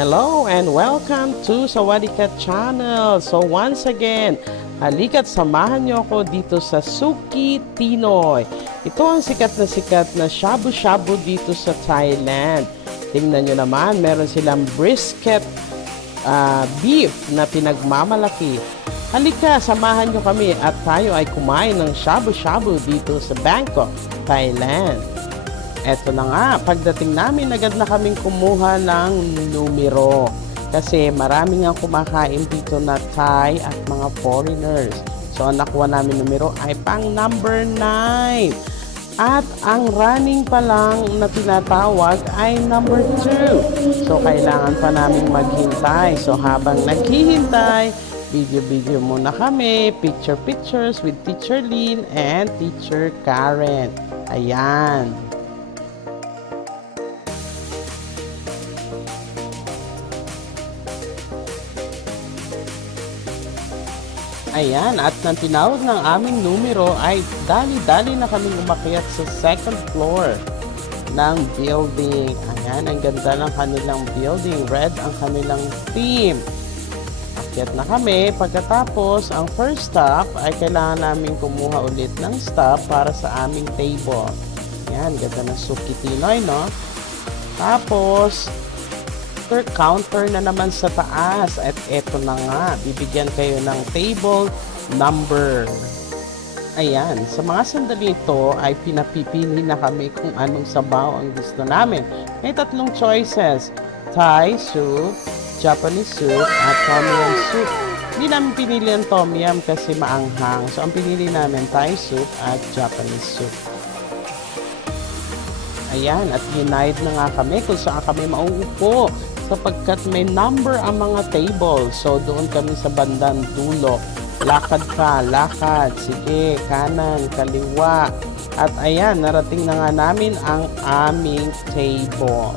Hello and welcome to Sawadika Channel. So once again, halika't samahan niyo ako dito sa Suki Tinoy. Ito ang sikat na shabu-shabu dito sa Thailand. Tingnan nyo naman, meron silang brisket beef na pinagmamalaki. Halika, samahan nyo kami at tayo ay kumain ng shabu-shabu dito sa Bangkok, Thailand. Eto na nga, pagdating namin agad na kaming kumuha ng numero. Kasi marami nga kumakain dito na Thai at mga foreigners. So ang nakuha namin numero ay pang number 9. At ang running pa lang na tinatawag ay number 2. So kailangan pa namin maghintay. So habang naghihintay, video muna kami, pictures with Teacher Lynn and Teacher Karen. Ayan. Ayan, at nang tinawag ng aming numero ay dali-dali na kaming umakyat sa second floor ng building. Ayan, ang ganda ng kanilang building. Red ang kanilang theme. Akyat na kami. Pagkatapos, ang first stop ay kailangan namin kumuha ulit ng stop para sa aming table. Ayan, ganda ng Suki Tinoy, no? Tapos, counter na naman sa taas at eto na nga, bibigyan kayo ng table number. Ayan, sa mga sandali ito ay pinapipili na kami kung anong sabaw ang gusto namin. May tatlong choices: Thai soup, Japanese soup, at Tom Yum soup. Hindi namin pinili ang Tom Yum kasi maanghang. So ang pinili namin Thai soup at Japanese soup. Ayan, at unite na nga kami kung saan kami mauupo sapagkat may number ang mga table. So doon kami sa bandang dulo. Lakad ka, lakad. Sige, kanan, kaliwa. At ayan, narating na nga namin ang aming table.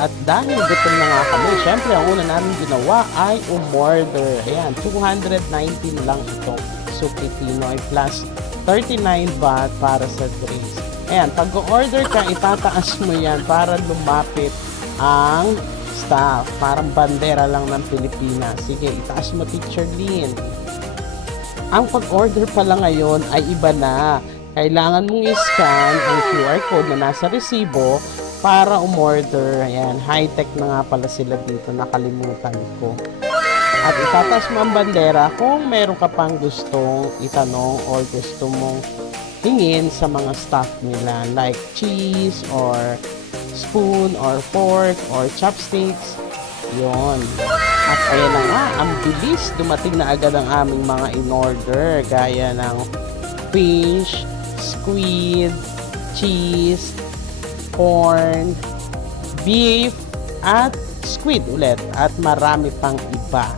At dahil gutom na nga kami, syempre ang una namin ginawa ay umorder. Ayan, 219 lang ito. Suki Tinoy plus 39 baht para sa drinks. Ayan, pag order ka, itataas mo yan para lumapit ang staff. Parang bandera lang ng Pilipinas. Sige, itaas mo, Teacher Lynn. Ang pag-order pala ngayon ay iba na. Kailangan mong i-scan ang QR code na nasa resibo para umorder. Ayan, high-tech na nga pala sila dito, nakalimutan ko. At itatas mo ang bandera kung meron ka pang gustong itanong or gusto mong hingin sa mga staff nila, like cheese or spoon or fork or chopsticks. Yon. At ayan na nga, ang bilis, dumating na agad ang aming mga in-order, gaya ng fish, squid, cheese, corn, beef, at squid ulit. At marami pang iba.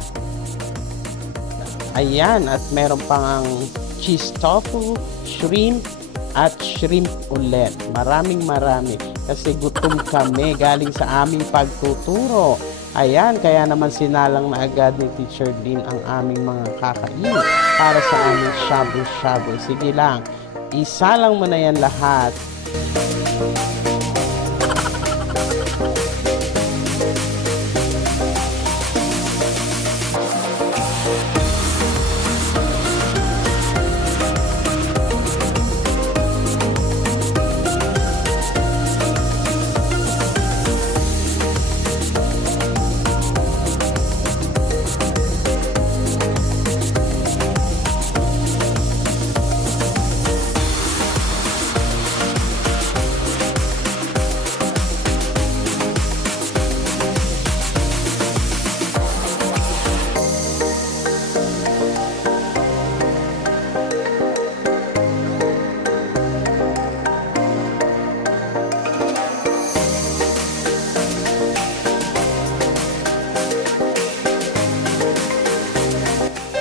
Ayan, at meron pang cheese tofu, shrimp, at shrimp ulit. Marami. Kasi gutom kami galing sa aming pagtuturo. Ayan, kaya naman sinalang na agad ni Teacher Lynn ang aming mga kakain para sa aming shabu-shabu. Sige lang, isalang mo na yan lahat.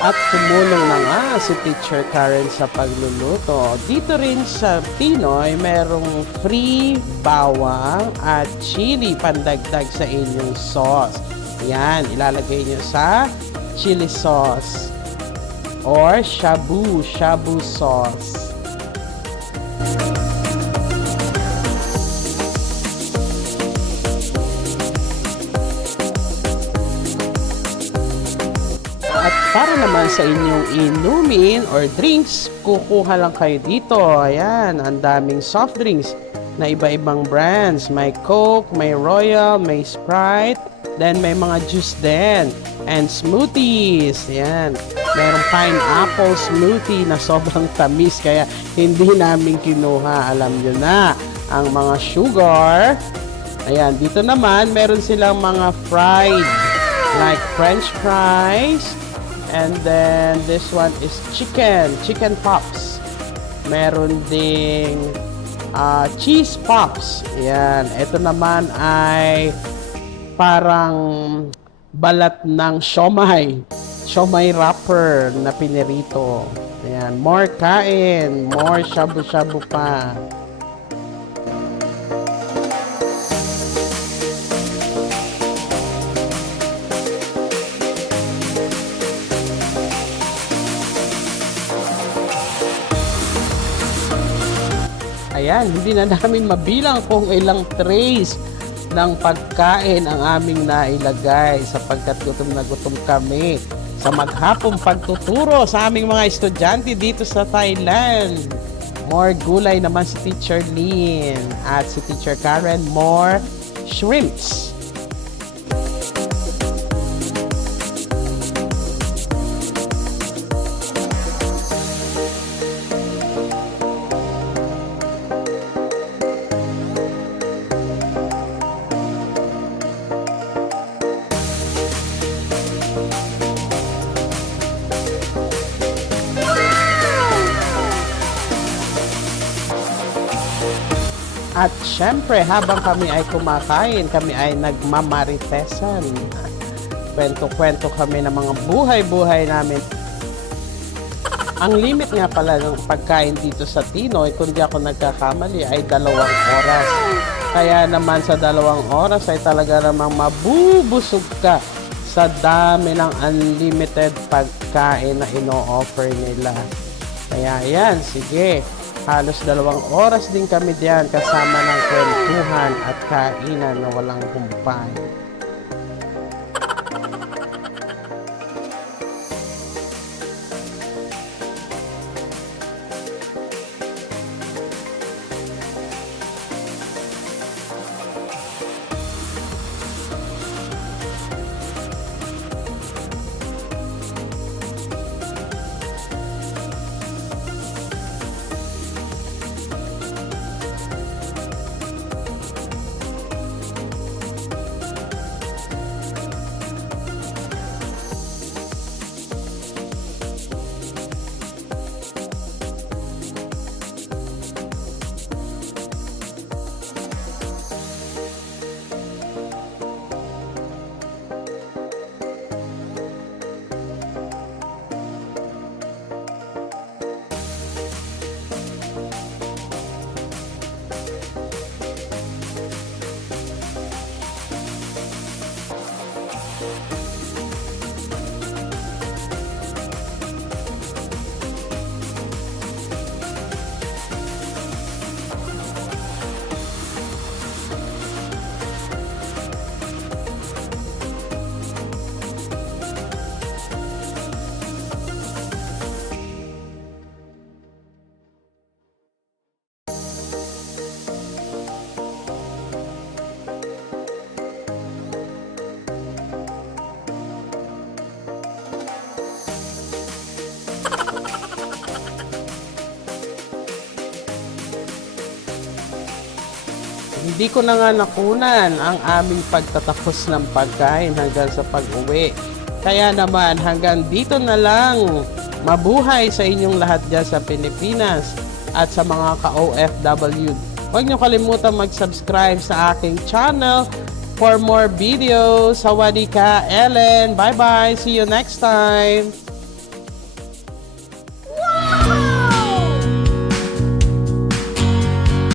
At tumulong na nga si Teacher Karen sa pagluluto. Dito rin sa Pinoy, merong free bawang at chili pandagdag sa inyong sauce. Yan, ilalagay nyo sa chili sauce or shabu sauce. At para naman sa inyong inumin or drinks, kukuha lang kayo dito. Ayan, ang daming soft drinks na iba-ibang brands. May Coke, may Royal, may Sprite, then may mga juice din. And smoothies. Ayan, merong pineapple smoothie na sobrang tamis kaya hindi namin kinuha. Alam nyo na, ang mga sugar. Ayan, dito naman meron silang mga fried like French fries. And then, this one is chicken pops. Meron ding cheese pops. Ayan. Ito naman ay parang balat ng siomai. Siomai wrapper na pinirito. Ayan. More kain. More shabu-shabu pa. Ayan, hindi na namin mabilang kung ilang trays ng pagkain ang aming nailagay sapagkat gutom na gutom kami sa maghapong pagtuturo sa aming mga estudyante dito sa Thailand. More gulay naman si Teacher Lynn at si Teacher Karen, more shrimps. At syempre, habang kami ay kumakain, kami ay nagmamaritesan. Kwento-kwento kami ng mga buhay-buhay namin. Ang limit nga pala ng pagkain dito sa Tinoy, kung di ako nagkakamali, ay 2 oras. Kaya naman sa 2 oras ay talaga namang mabubusog ka sa dami ng unlimited pagkain na ino-offer nila. Kaya yan, sige. Halos 2 oras din kami diyan kasama ng kwentuhan at kainan na walang humpay. Hindi ko na nga nakunan ang aming pagtatapos ng pagkain hanggang sa pag-uwi. Kaya naman hanggang dito na lang. Mabuhay sa inyong lahat dyan sa Pilipinas at sa mga ka-OFW. Huwag niyo kalimutan mag-subscribe sa aking channel for more videos. Sawadee ka, Ellen. Bye-bye. See you next time.